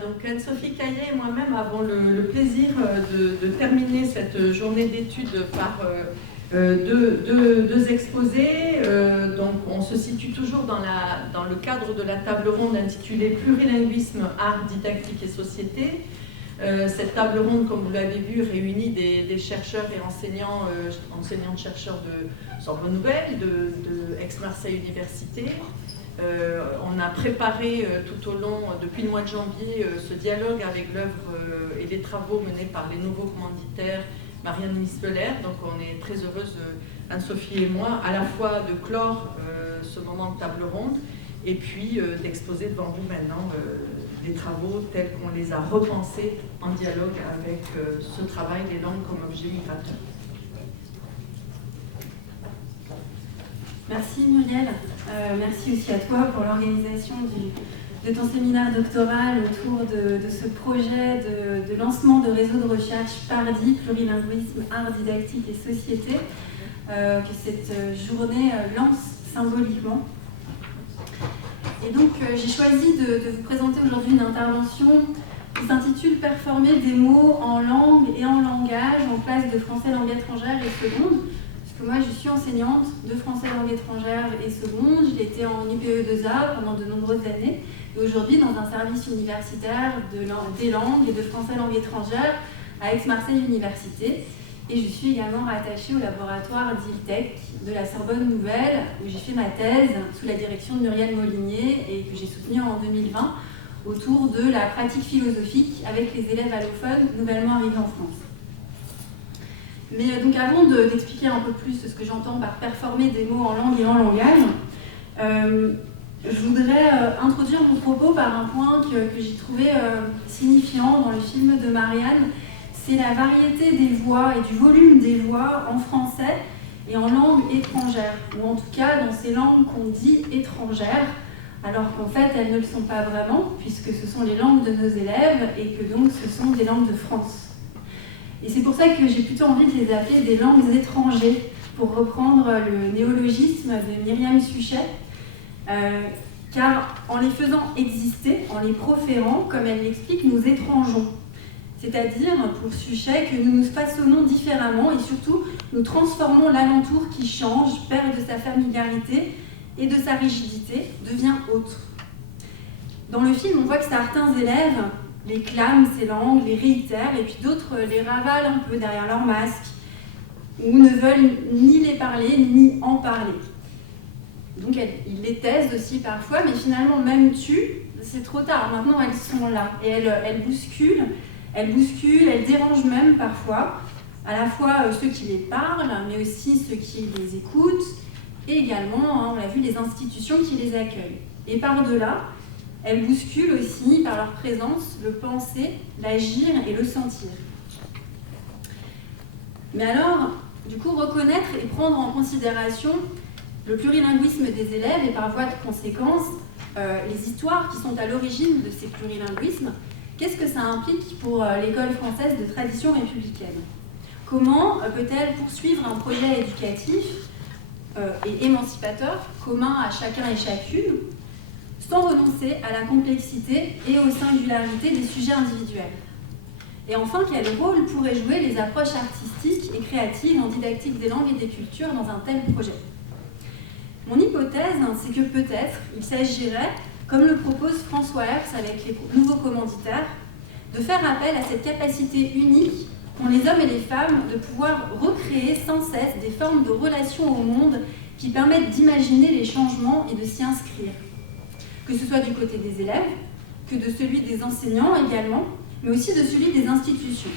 donc Anne-Sophie Caillet et moi-même avons le plaisir de terminer cette journée d'études par deux exposés. Donc on se situe toujours dans le cadre de la table ronde intitulée Plurilinguisme, art, didactique et société. Cette table ronde, comme vous l'avez vu, réunit des chercheurs et enseignants-chercheurs de Sorbonne Nouvelle, de Aix-Marseille Université. On a préparé tout au long, depuis le mois de janvier, ce dialogue avec l'œuvre et les travaux menés par les nouveaux commanditaires Marianne Mispeler. Donc on est très heureuse, Anne-Sophie et moi, à la fois de clore ce moment de table ronde et puis d'exposer devant vous maintenant des travaux tels qu'on les a repensés en dialogue avec ce travail des langues comme objet migrateur. Merci Muriel, merci aussi à toi pour l'organisation de ton séminaire doctoral autour de ce projet de lancement de réseau de recherche PARDI, Plurilinguisme, Art, Didactique et Société, que cette journée lance symboliquement. Et donc j'ai choisi de vous présenter aujourd'hui une intervention qui s'intitule « Performer des mots en langue et en langage en classe de français langue étrangère et seconde ». Moi, je suis enseignante de français langue étrangère et seconde. Je l'ai été en IPE2A pendant de nombreuses années. Et aujourd'hui, dans un service universitaire des langues et de français langue étrangère à Aix-Marseille Université. Et je suis également rattachée au laboratoire d'ILTEC de la Sorbonne Nouvelle, où j'ai fait ma thèse sous la direction de Muriel Molinier et que j'ai soutenue en 2020 autour de la pratique philosophique avec les élèves allophones nouvellement arrivés en France. Mais donc avant d'expliquer un peu plus ce que j'entends par performer des mots en langue et en langage, je voudrais introduire mon propos par un point que j'ai trouvé signifiant dans le film de Marianne. C'est la variété des voix et du volume des voix en français et en langue étrangère, ou en tout cas dans ces langues qu'on dit étrangères, alors qu'en fait elles ne le sont pas vraiment, puisque ce sont les langues de nos élèves et que donc ce sont des langues de France. Et c'est pour ça que j'ai plutôt envie de les appeler des langues étrangères, pour reprendre le néologisme de Myriam Suchet, car en les faisant exister, en les proférant, comme elle l'explique, nous étrangeons. C'est-à-dire, pour Suchet, que nous nous façonnons différemment et surtout, nous transformons l'alentour qui change, perd de sa familiarité et de sa rigidité, devient autre. Dans le film, on voit que certains élèves les clament ces langues, les réitèrent, et puis d'autres les ravalent un peu derrière leur masque, ou ne veulent ni les parler, ni en parler. Donc ils les taisent aussi parfois, mais finalement, même c'est trop tard, maintenant elles sont là, et elles bousculent, elles dérangent même parfois, à la fois ceux qui les parlent, mais aussi ceux qui les écoutent, et également, on l'a vu, les institutions qui les accueillent. Et par-delà, elles bousculent aussi, par leur présence, le penser, l'agir et le sentir. Mais alors, du coup, reconnaître et prendre en considération le plurilinguisme des élèves et par voie de conséquence, les histoires qui sont à l'origine de ces plurilinguismes, qu'est-ce que ça implique pour l'école française de tradition républicaine? Comment peut-elle poursuivre un projet éducatif et émancipateur, commun à chacun et chacune, sans renoncer à la complexité et aux singularités des sujets individuels? Et enfin, quel rôle pourraient jouer les approches artistiques et créatives en didactique des langues et des cultures dans un tel projet? Mon hypothèse, c'est que peut-être il s'agirait, comme le propose François Hertz avec les nouveaux commanditaires, de faire appel à cette capacité unique qu'ont les hommes et les femmes de pouvoir recréer sans cesse des formes de relations au monde qui permettent d'imaginer les changements et de s'y inscrire. Que ce soit du côté des élèves, que de celui des enseignants également, mais aussi de celui des institutions.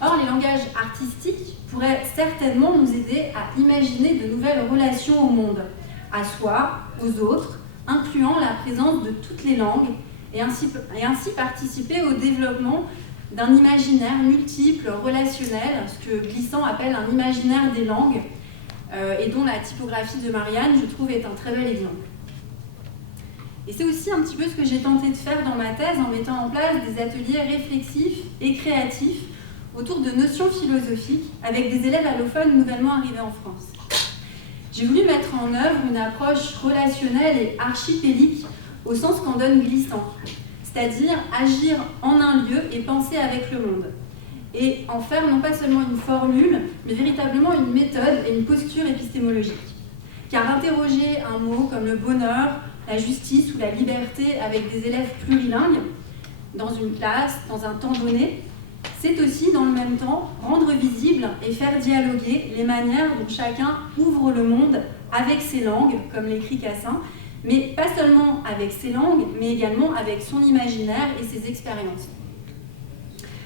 Or, les langages artistiques pourraient certainement nous aider à imaginer de nouvelles relations au monde, à soi, aux autres, incluant la présence de toutes les langues, et ainsi participer au développement d'un imaginaire multiple, relationnel, ce que Glissant appelle un imaginaire des langues, et dont la typographie de Marianne, je trouve, est un très bel exemple. Et c'est aussi un petit peu ce que j'ai tenté de faire dans ma thèse en mettant en place des ateliers réflexifs et créatifs autour de notions philosophiques avec des élèves allophones nouvellement arrivés en France. J'ai voulu mettre en œuvre une approche relationnelle et archipélique au sens qu'en donne Glissant, c'est-à-dire agir en un lieu et penser avec le monde. Et en faire non pas seulement une formule, mais véritablement une méthode et une posture épistémologique. Car interroger un mot comme le bonheur, la justice ou la liberté avec des élèves plurilingues, dans une classe, dans un temps donné, c'est aussi dans le même temps rendre visible et faire dialoguer les manières dont chacun ouvre le monde avec ses langues, comme l'écrit Cassin, mais pas seulement avec ses langues, mais également avec son imaginaire et ses expériences.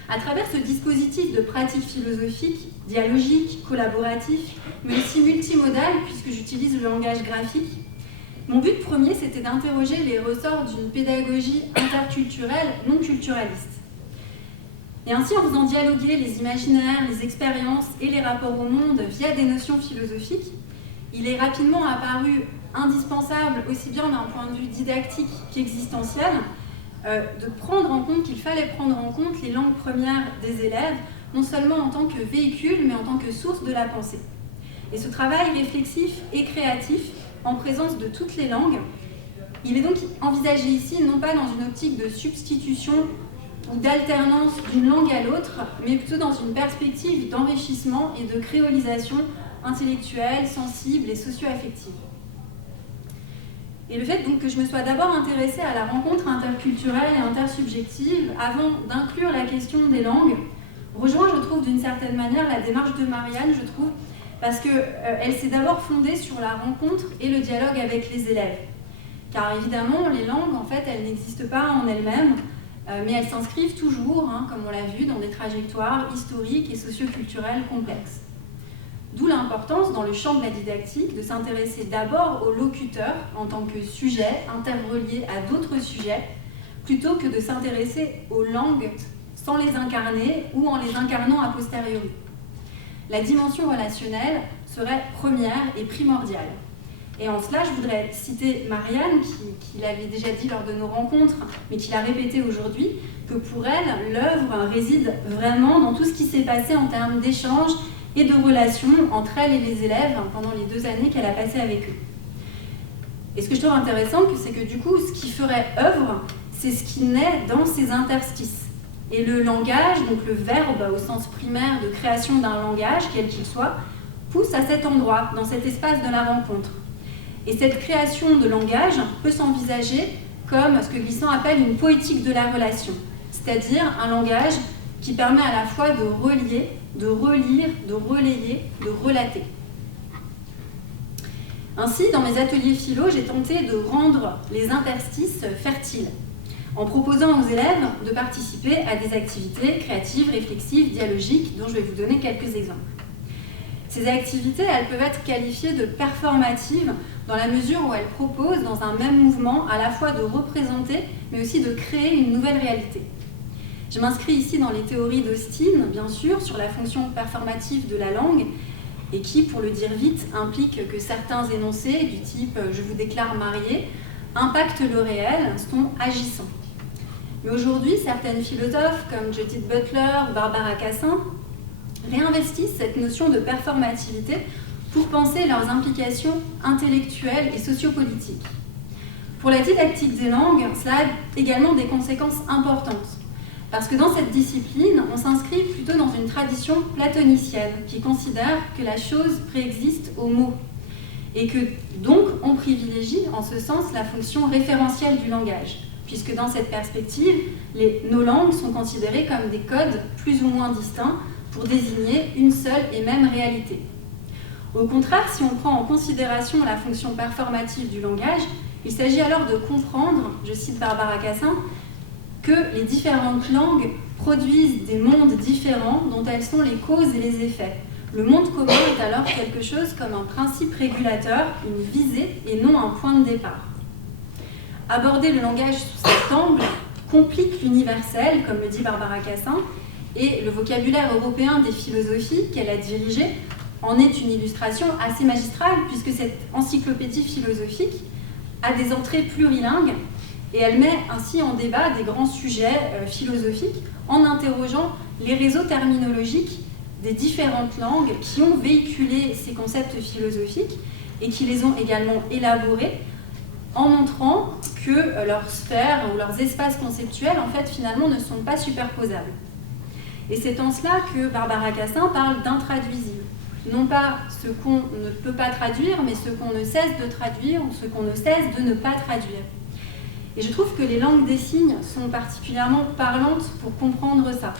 À travers ce dispositif de pratique philosophique, dialogique, collaboratif, mais aussi multimodal, puisque j'utilise le langage graphique, mon but premier, c'était d'interroger les ressorts d'une pédagogie interculturelle non culturaliste. Et ainsi, en faisant dialoguer les imaginaires, les expériences et les rapports au monde via des notions philosophiques, il est rapidement apparu indispensable, aussi bien d'un point de vue didactique qu'existentiel, de prendre en compte, qu'il fallait prendre en compte les langues premières des élèves, non seulement en tant que véhicule, mais en tant que source de la pensée. Et ce travail réflexif et créatif, en présence de toutes les langues, il est donc envisagé ici, non pas dans une optique de substitution ou d'alternance d'une langue à l'autre, mais plutôt dans une perspective d'enrichissement et de créolisation intellectuelle, sensible et socio-affective. Et le fait donc que je me sois d'abord intéressée à la rencontre interculturelle et intersubjective, avant d'inclure la question des langues, rejoint, je trouve, d'une certaine manière la démarche de Marianne, je trouve, parce qu'elle s'est d'abord fondée sur la rencontre et le dialogue avec les élèves. Car évidemment, les langues, en fait, elles n'existent pas en elles-mêmes, mais elles s'inscrivent toujours, comme on l'a vu, dans des trajectoires historiques et socioculturelles complexes. D'où l'importance, dans le champ de la didactique, de s'intéresser d'abord au locuteur en tant que sujet interrelié à d'autres sujets, plutôt que de s'intéresser aux langues sans les incarner ou en les incarnant a posteriori. La dimension relationnelle serait première et primordiale. Et en cela, je voudrais citer Marianne, qui l'avait déjà dit lors de nos rencontres, mais qui l'a répété aujourd'hui, que pour elle, l'œuvre réside vraiment dans tout ce qui s'est passé en termes d'échanges et de relations entre elle et les élèves pendant les 2 années qu'elle a passées avec eux. Et ce que je trouve intéressant, c'est que du coup, ce qui ferait œuvre, c'est ce qui naît dans ces interstices. Et le langage, donc le verbe au sens primaire de création d'un langage, quel qu'il soit, pousse à cet endroit, dans cet espace de la rencontre. Et cette création de langage peut s'envisager comme ce que Glissant appelle une poétique de la relation, c'est-à-dire un langage qui permet à la fois de relier, de relire, de relayer, de relater. Ainsi, dans mes ateliers philo, j'ai tenté de rendre les interstices fertiles, en proposant aux élèves de participer à des activités créatives, réflexives, dialogiques, dont je vais vous donner quelques exemples. Ces activités, elles peuvent être qualifiées de performatives dans la mesure où elles proposent, dans un même mouvement, à la fois de représenter, mais aussi de créer une nouvelle réalité. Je m'inscris ici dans les théories d'Austin, bien sûr, sur la fonction performative de la langue, et qui, pour le dire vite, implique que certains énoncés, du type « je vous déclare marié », impactent le réel, sont agissants. Mais aujourd'hui, certaines philosophes, comme Judith Butler ou Barbara Cassin, réinvestissent cette notion de performativité pour penser leurs implications intellectuelles et sociopolitiques. Pour la didactique des langues, cela a également des conséquences importantes. Parce que dans cette discipline, on s'inscrit plutôt dans une tradition platonicienne qui considère que la chose préexiste au mot et que donc on privilégie en ce sens la fonction référentielle du langage, puisque dans cette perspective, nos langues sont considérées comme des codes plus ou moins distincts pour désigner une seule et même réalité. Au contraire, si on prend en considération la fonction performative du langage, il s'agit alors de comprendre, je cite Barbara Cassin, que les différentes langues produisent des mondes différents dont elles sont les causes et les effets. Le monde commun est alors quelque chose comme un principe régulateur, une visée et non un point de départ. Aborder le langage sous cet angle complique l'universel, comme le dit Barbara Cassin, et le vocabulaire européen des philosophies qu'elle a dirigé en est une illustration assez magistrale, puisque cette encyclopédie philosophique a des entrées plurilingues et elle met ainsi en débat des grands sujets philosophiques en interrogeant les réseaux terminologiques des différentes langues qui ont véhiculé ces concepts philosophiques et qui les ont également élaborés en montrant que leurs sphères ou leurs espaces conceptuels, en fait, finalement, ne sont pas superposables. Et c'est en cela que Barbara Cassin parle d'intraduisible. Non pas ce qu'on ne peut pas traduire, mais ce qu'on ne cesse de traduire ou ce qu'on ne cesse de ne pas traduire. Et je trouve que les langues des signes sont particulièrement parlantes pour comprendre ça.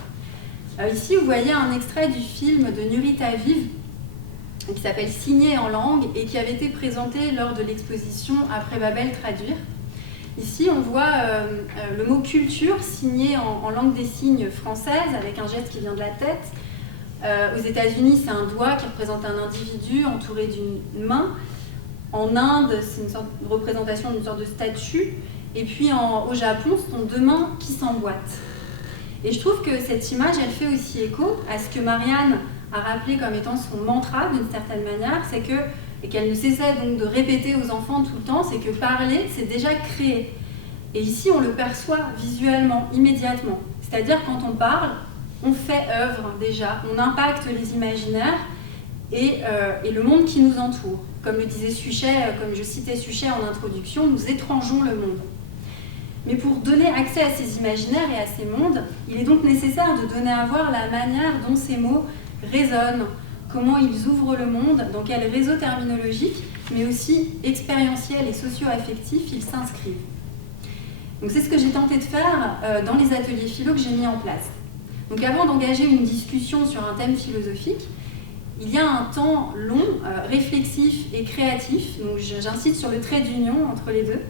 Ici, vous voyez un extrait du film de Nurita Vive, qui s'appelle « Signer en langue » et qui avait été présenté lors de l'exposition « Après Babel, traduire ». Ici, on voit le mot « culture » signé en langue des signes française, avec un geste qui vient de la tête. Aux États-Unis, c'est un doigt qui représente un individu entouré d'une main. En Inde, c'est une représentation d'une sorte de statue. Et puis au Japon, ce sont deux mains qui s'emboîtent. Et je trouve que cette image, elle fait aussi écho à ce que Marianne a rappelé comme étant son mantra d'une certaine manière, c'est que, et qu'elle ne cessait donc de répéter aux enfants tout le temps, c'est que parler, c'est déjà créer. Et ici, on le perçoit visuellement, immédiatement. C'est-à-dire, quand on parle, on fait œuvre déjà, on impacte les imaginaires et le monde qui nous entoure. Comme le disait Suchet, comme je citais Suchet en introduction, nous étrangeons le monde. Mais pour donner accès à ces imaginaires et à ces mondes, il est donc nécessaire de donner à voir la manière dont ces mots résonnent, comment ils ouvrent le monde, dans quel réseau terminologique, mais aussi expérientiel et socio-affectif ils s'inscrivent. Donc c'est ce que j'ai tenté de faire dans les ateliers philo que j'ai mis en place. Donc avant d'engager une discussion sur un thème philosophique, il y a un temps long, réflexif et créatif, donc j'insiste sur le trait d'union entre les deux,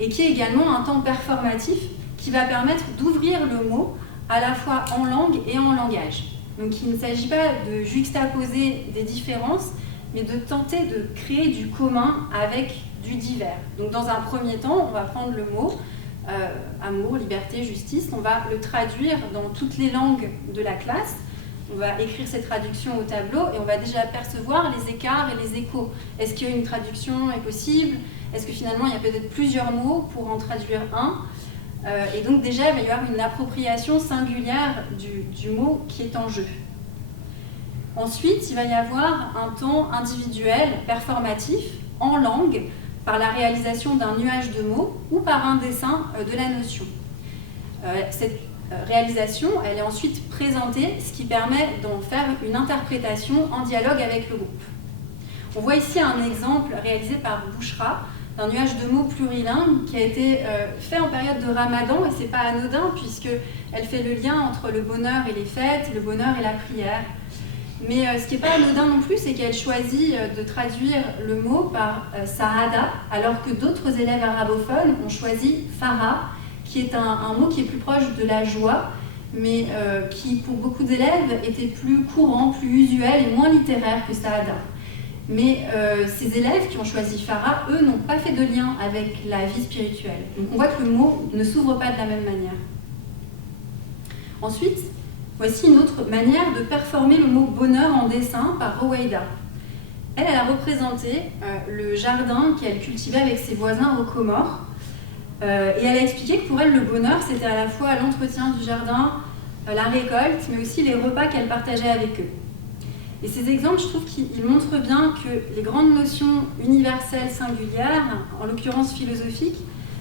et qui est également un temps performatif qui va permettre d'ouvrir le mot à la fois en langue et en langage. Donc il ne s'agit pas de juxtaposer des différences, mais de tenter de créer du commun avec du divers. Donc dans un premier temps, on va prendre le mot amour, liberté, justice, on va le traduire dans toutes les langues de la classe, on va écrire ces traductions au tableau et on va déjà percevoir les écarts et les échos. Est-ce qu'une traduction est possible? Est-ce que finalement il y a peut-être plusieurs mots pour en traduire un? Et donc déjà il va y avoir une appropriation singulière du mot qui est en jeu. Ensuite, il va y avoir un temps individuel, performatif, en langue, par la réalisation d'un nuage de mots ou par un dessin de la notion. Cette réalisation, elle est ensuite présentée, ce qui permet d'en faire une interprétation en dialogue avec le groupe. On voit ici un exemple réalisé par Bouchra, d'un nuage de mots plurilingue qui a été fait en période de Ramadan, et c'est pas anodin puisqu'elle fait le lien entre le bonheur et les fêtes, le bonheur et la prière. Mais ce qui n'est pas anodin non plus, c'est qu'elle choisit de traduire le mot par Saada, alors que d'autres élèves arabophones ont choisi Farah, qui est un mot qui est plus proche de la joie, mais qui pour beaucoup d'élèves était plus courant, plus usuel et moins littéraire que Saada. Mais ces élèves qui ont choisi Farah, eux, n'ont pas fait de lien avec la vie spirituelle. Donc on voit que le mot ne s'ouvre pas de la même manière. Ensuite, voici une autre manière de performer le mot bonheur en dessin par Roweida. Elle a représenté le jardin qu'elle cultivait avec ses voisins aux Comores. Et elle a expliqué que pour elle, le bonheur, c'était à la fois l'entretien du jardin, la récolte, mais aussi les repas qu'elle partageait avec eux. Et ces exemples, je trouve qu'ils montrent bien que les grandes notions universelles singulières, en l'occurrence philosophiques,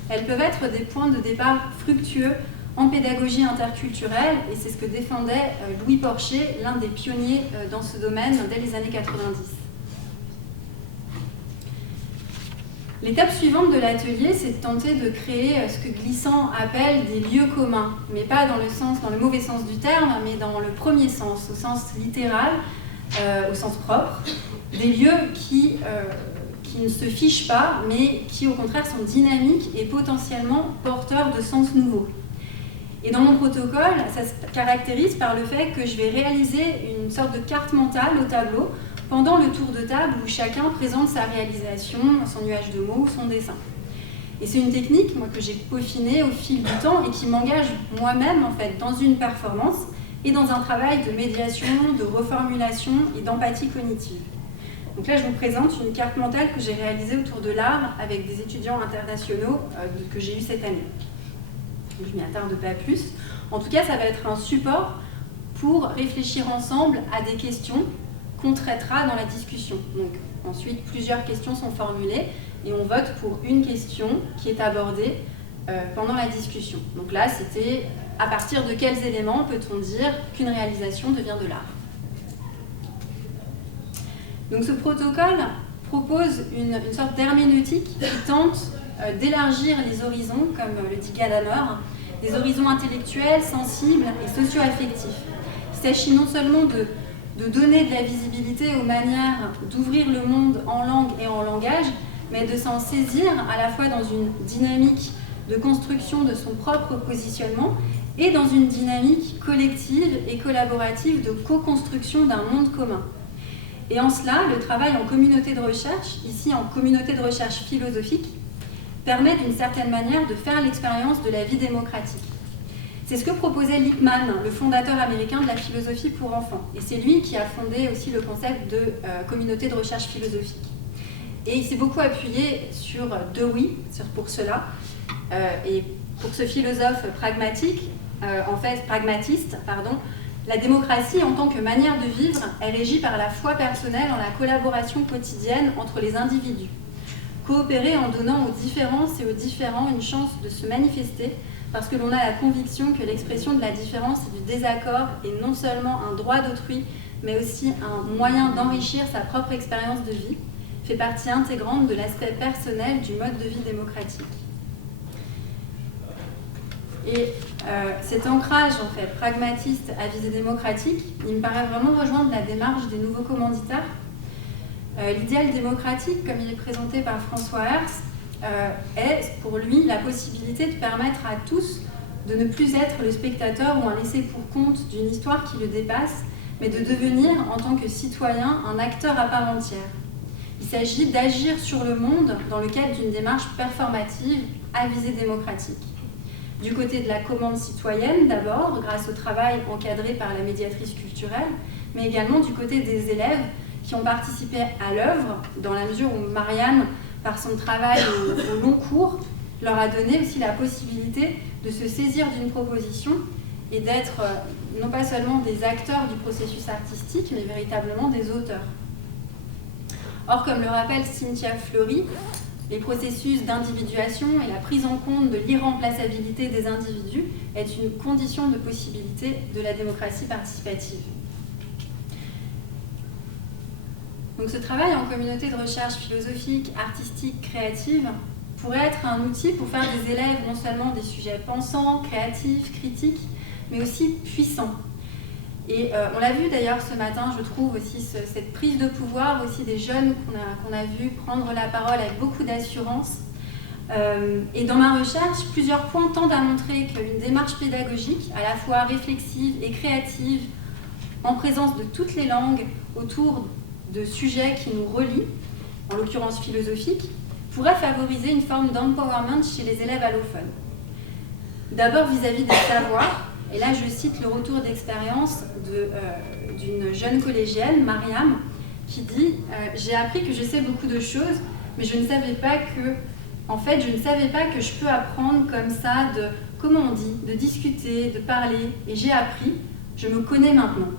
elles peuvent être des points de départ fructueux en pédagogie interculturelle, et c'est ce que défendait Louis Porcher, l'un des pionniers dans ce domaine dès les années 90. L'étape suivante de l'atelier, c'est de tenter de créer ce que Glissant appelle des lieux communs, mais pas dans le mauvais sens du terme, mais dans le premier sens, au sens littéral, au sens propre, des lieux qui ne se fichent pas, mais qui au contraire sont dynamiques et potentiellement porteurs de sens nouveaux. Et dans mon protocole, ça se caractérise par le fait que je vais réaliser une sorte de carte mentale au tableau pendant le tour de table où chacun présente sa réalisation, son nuage de mots, son dessin. Et c'est une technique que j'ai peaufinée au fil du temps et qui m'engage moi-même en fait dans une performance et dans un travail de médiation, de reformulation et d'empathie cognitive. Donc là, je vous présente une carte mentale que j'ai réalisée autour de l'art avec des étudiants internationaux que j'ai eus cette année. Je m'y attarde pas plus. En tout cas, ça va être un support pour réfléchir ensemble à des questions qu'on traitera dans la discussion. Donc ensuite, plusieurs questions sont formulées et on vote pour une question qui est abordée pendant la discussion. Donc là, c'était à partir de quels éléments peut-on dire qu'une réalisation devient de l'art. Donc ce protocole propose une sorte d'herméneutique qui tente d'élargir les horizons, comme le dit Gadamer, des horizons intellectuels, sensibles et socio-affectifs. Il s'agit non seulement de donner de la visibilité aux manières d'ouvrir le monde en langue et en langage, mais de s'en saisir à la fois dans une dynamique de construction de son propre positionnement et dans une dynamique collective et collaborative de co-construction d'un monde commun. Et en cela, le travail en communauté de recherche, ici en communauté de recherche philosophique, permet d'une certaine manière de faire l'expérience de la vie démocratique. C'est ce que proposait Lippmann, le fondateur américain de la philosophie pour enfants. Et c'est lui qui a fondé aussi le concept de communauté de recherche philosophique. Et il s'est beaucoup appuyé sur Dewey pour cela. Et pour ce philosophe pragmatiste, la démocratie en tant que manière de vivre est régie par la foi personnelle en la collaboration quotidienne entre les individus. Coopérer en donnant aux différences et aux différents une chance de se manifester parce que l'on a la conviction que l'expression de la différence et du désaccord est non seulement un droit d'autrui, mais aussi un moyen d'enrichir sa propre expérience de vie, fait partie intégrante de l'aspect personnel du mode de vie démocratique. Et cet ancrage en fait, pragmatiste à visée démocratique, il me paraît vraiment rejoindre la démarche des nouveaux commanditaires. L'idéal démocratique, comme il est présenté par François Hertz, est pour lui la possibilité de permettre à tous de ne plus être le spectateur ou un laissé-pour-compte d'une histoire qui le dépasse, mais de devenir, en tant que citoyen, un acteur à part entière. Il s'agit d'agir sur le monde dans le cadre d'une démarche performative à visée démocratique. Du côté de la commande citoyenne, d'abord, grâce au travail encadré par la médiatrice culturelle, mais également du côté des élèves qui ont participé à l'œuvre, dans la mesure où Marianne, par son travail au long cours, leur a donné aussi la possibilité de se saisir d'une proposition et d'être non pas seulement des acteurs du processus artistique, mais véritablement des auteurs. Or, comme le rappelle Cynthia Fleury, les processus d'individuation et la prise en compte de l'irremplaçabilité des individus est une condition de possibilité de la démocratie participative. Donc ce travail en communauté de recherche philosophique, artistique, créative pourrait être un outil pour faire des élèves non seulement des sujets pensants, créatifs, critiques, mais aussi puissants. Et on l'a vu d'ailleurs ce matin, je trouve aussi cette prise de pouvoir aussi des jeunes qu'on a vu prendre la parole avec beaucoup d'assurance. Et dans ma recherche, plusieurs points tendent à montrer qu'une démarche pédagogique, à la fois réflexive et créative, en présence de toutes les langues, autour de sujets qui nous relient, en l'occurrence philosophiques, pourrait favoriser une forme d'empowerment chez les élèves allophones. D'abord vis-à-vis des savoirs, et là je cite le retour d'expérience d'une jeune collégienne, Mariam, qui dit « J'ai appris que je sais beaucoup de choses, mais je ne savais pas que, je peux apprendre comme ça, comment on dit, de discuter, de parler, et j'ai appris, je me connais maintenant. »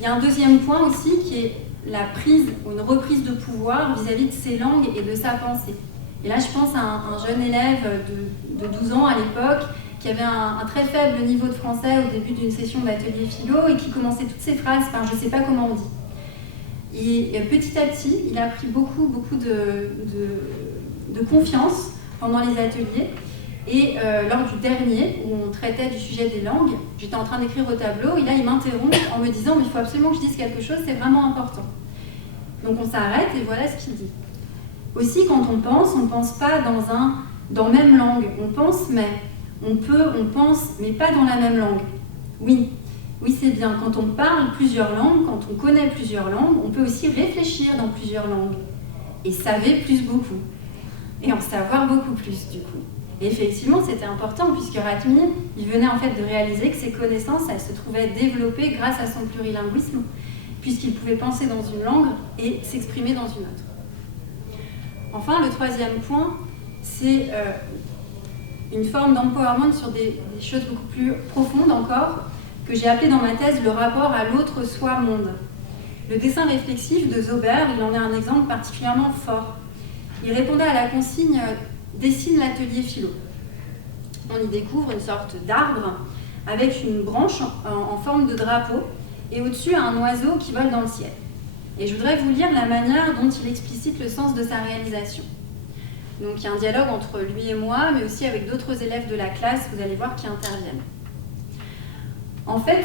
Il y a un deuxième point aussi qui est la prise ou une reprise de pouvoir vis-à-vis de ses langues et de sa pensée. Et là, je pense à un jeune élève de 12 ans à l'époque qui avait un très faible niveau de français au début d'une session d'atelier philo et qui commençait toutes ses phrases par « je ne sais pas comment on dit ». Et petit à petit, il a pris beaucoup de confiance pendant les ateliers. Et lors du dernier, où on traitait du sujet des langues, j'étais en train d'écrire au tableau, et là il m'interrompt en me disant « mais il faut absolument que je dise quelque chose, c'est vraiment important ». Donc on s'arrête et voilà ce qu'il dit. Aussi, quand on pense pas dans même langue. On pense, mais on pense, mais pas dans la même langue. Oui, c'est bien. Quand on parle plusieurs langues, quand on connaît plusieurs langues, on peut aussi réfléchir dans plusieurs langues. Et savoir plus beaucoup. Et en savoir beaucoup plus, du coup. Et effectivement, c'était important, puisque Ratmir, il venait en fait de réaliser que ses connaissances, elles se trouvaient développées grâce à son plurilinguisme, puisqu'il pouvait penser dans une langue et s'exprimer dans une autre. Enfin, le troisième point, c'est une forme d'empowerment sur des choses beaucoup plus profondes encore, que j'ai appelé dans ma thèse le rapport à l'autre soi-monde. Le dessin réflexif de Zauber, il en est un exemple particulièrement fort. Il répondait à la consigne « Dessine l'atelier philo ». On y découvre une sorte d'arbre avec une branche en forme de drapeau et au-dessus un oiseau qui vole dans le ciel. Et je voudrais vous lire la manière dont il explicite le sens de sa réalisation. Donc il y a un dialogue entre lui et moi, mais aussi avec d'autres élèves de la classe, vous allez voir, qui interviennent. En fait,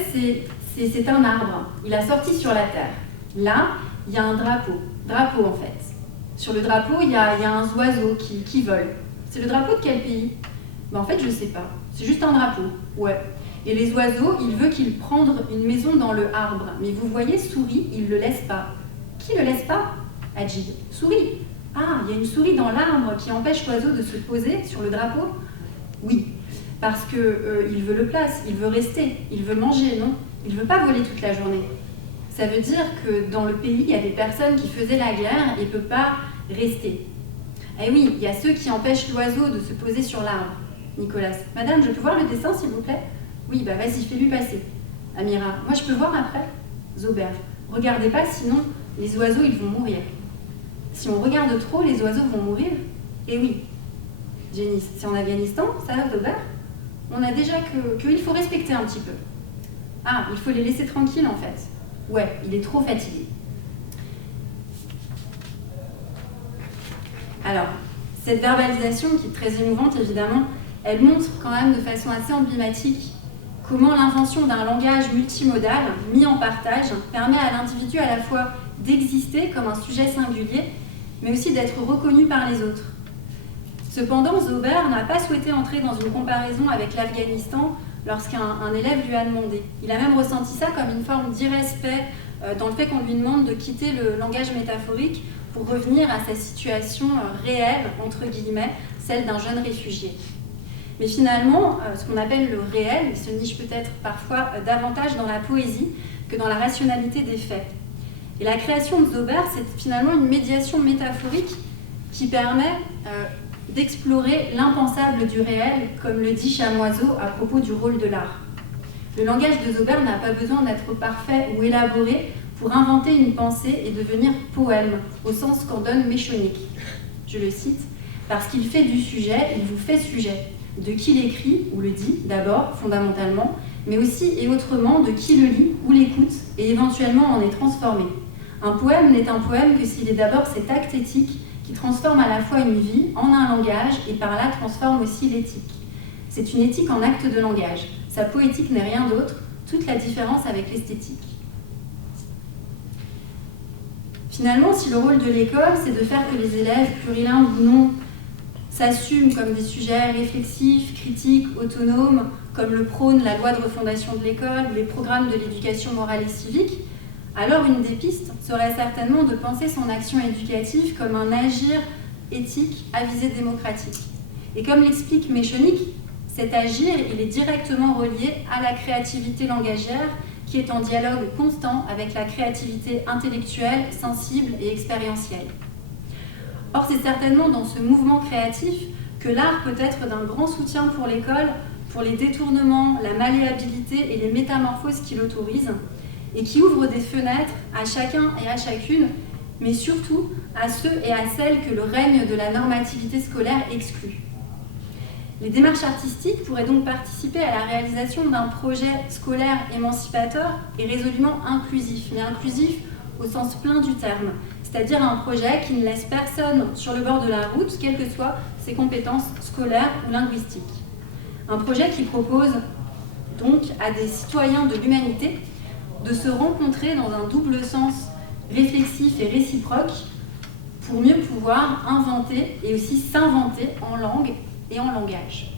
c'est un arbre. Il a sorti sur la terre. Là, il y a un drapeau. Drapeau, en fait. Sur le drapeau, il y a un oiseau qui vole. C'est le drapeau de quel pays? Ben, en fait, je ne sais pas. C'est juste un drapeau. Ouais. Et les oiseaux, il veut qu'ils prennent une maison dans le arbre. Mais vous voyez, souris, il ne le laisse pas. Qui ne le laisse pas? Adjid. Souris. Ah, il y a une souris dans l'arbre qui empêche l'oiseau de se poser sur le drapeau? Oui. Parce qu'il veut le place, il veut rester, il veut manger, non? Il ne veut pas voler toute la journée. Ça veut dire que dans le pays, il y a des personnes qui faisaient la guerre et ne peuvent pas rester. Eh oui, il y a ceux qui empêchent l'oiseau de se poser sur l'arbre. Nicolas. Madame, je peux voir le dessin, s'il vous plaît? Oui, bah vas-y, fais-lui passer. Amira. Moi, je peux voir après? Zober. Regardez pas, sinon les oiseaux, ils vont mourir. Si on regarde trop, les oiseaux vont mourir? Eh oui. Jenny, c'est en Afghanistan, ça, Zober? On a déjà qu'il faut respecter un petit peu. Ah, il faut les laisser tranquilles, en fait. Ouais, il est trop fatigué. Alors, cette verbalisation, qui est très émouvante, évidemment, elle montre quand même de façon assez emblématique comment l'invention d'un langage multimodal, mis en partage, permet à l'individu à la fois d'exister comme un sujet singulier, mais aussi d'être reconnu par les autres. Cependant, Zober n'a pas souhaité entrer dans une comparaison avec l'Afghanistan lorsqu'un élève lui a demandé. Il a même ressenti ça comme une forme d'irrespect dans le fait qu'on lui demande de quitter le langage métaphorique pour revenir à sa situation réelle, entre guillemets, celle d'un jeune réfugié. Mais finalement, ce qu'on appelle le réel, il se niche peut-être parfois davantage dans la poésie que dans la rationalité des faits. Et la création de Zober, c'est finalement une médiation métaphorique qui permet d'explorer l'impensable du réel, comme le dit Chamoiseau à propos du rôle de l'art. Le langage de Zober n'a pas besoin d'être parfait ou élaboré pour inventer une pensée et devenir poème, au sens qu'en donne Méchonic. Je le cite, « Parce qu'il fait du sujet, il vous fait sujet. De qui l'écrit ou le dit, d'abord, fondamentalement, mais aussi et autrement de qui le lit ou l'écoute et éventuellement en est transformé. Un poème n'est un poème que s'il est d'abord cet acte éthique qui transforme à la fois une vie en un langage et par là transforme aussi l'éthique. C'est une éthique en acte de langage. Sa poétique n'est rien d'autre, toute la différence avec l'esthétique. » Finalement, si le rôle de l'école, c'est de faire que les élèves, plurilingues ou non, s'assument comme des sujets réflexifs, critiques, autonomes, comme le prône la loi de refondation de l'école ou les programmes de l'éducation morale et civique, alors une des pistes serait certainement de penser son action éducative comme un agir éthique à visée démocratique. Et comme l'explique Méchonic, cet agir, il est directement relié à la créativité langagière qui est en dialogue constant avec la créativité intellectuelle, sensible et expérientielle. Or, c'est certainement dans ce mouvement créatif que l'art peut être d'un grand soutien pour l'école, pour les détournements, la malléabilité et les métamorphoses qu'il autorise, et qui ouvre des fenêtres à chacun et à chacune, mais surtout à ceux et à celles que le règne de la normativité scolaire exclut. Les démarches artistiques pourraient donc participer à la réalisation d'un projet scolaire émancipateur et résolument inclusif, mais inclusif au sens plein du terme, c'est-à-dire un projet qui ne laisse personne sur le bord de la route, quelles que soient ses compétences scolaires ou linguistiques. Un projet qui propose donc à des citoyens de l'humanité de se rencontrer dans un double sens réflexif et réciproque pour mieux pouvoir inventer et aussi s'inventer en langue et en langage.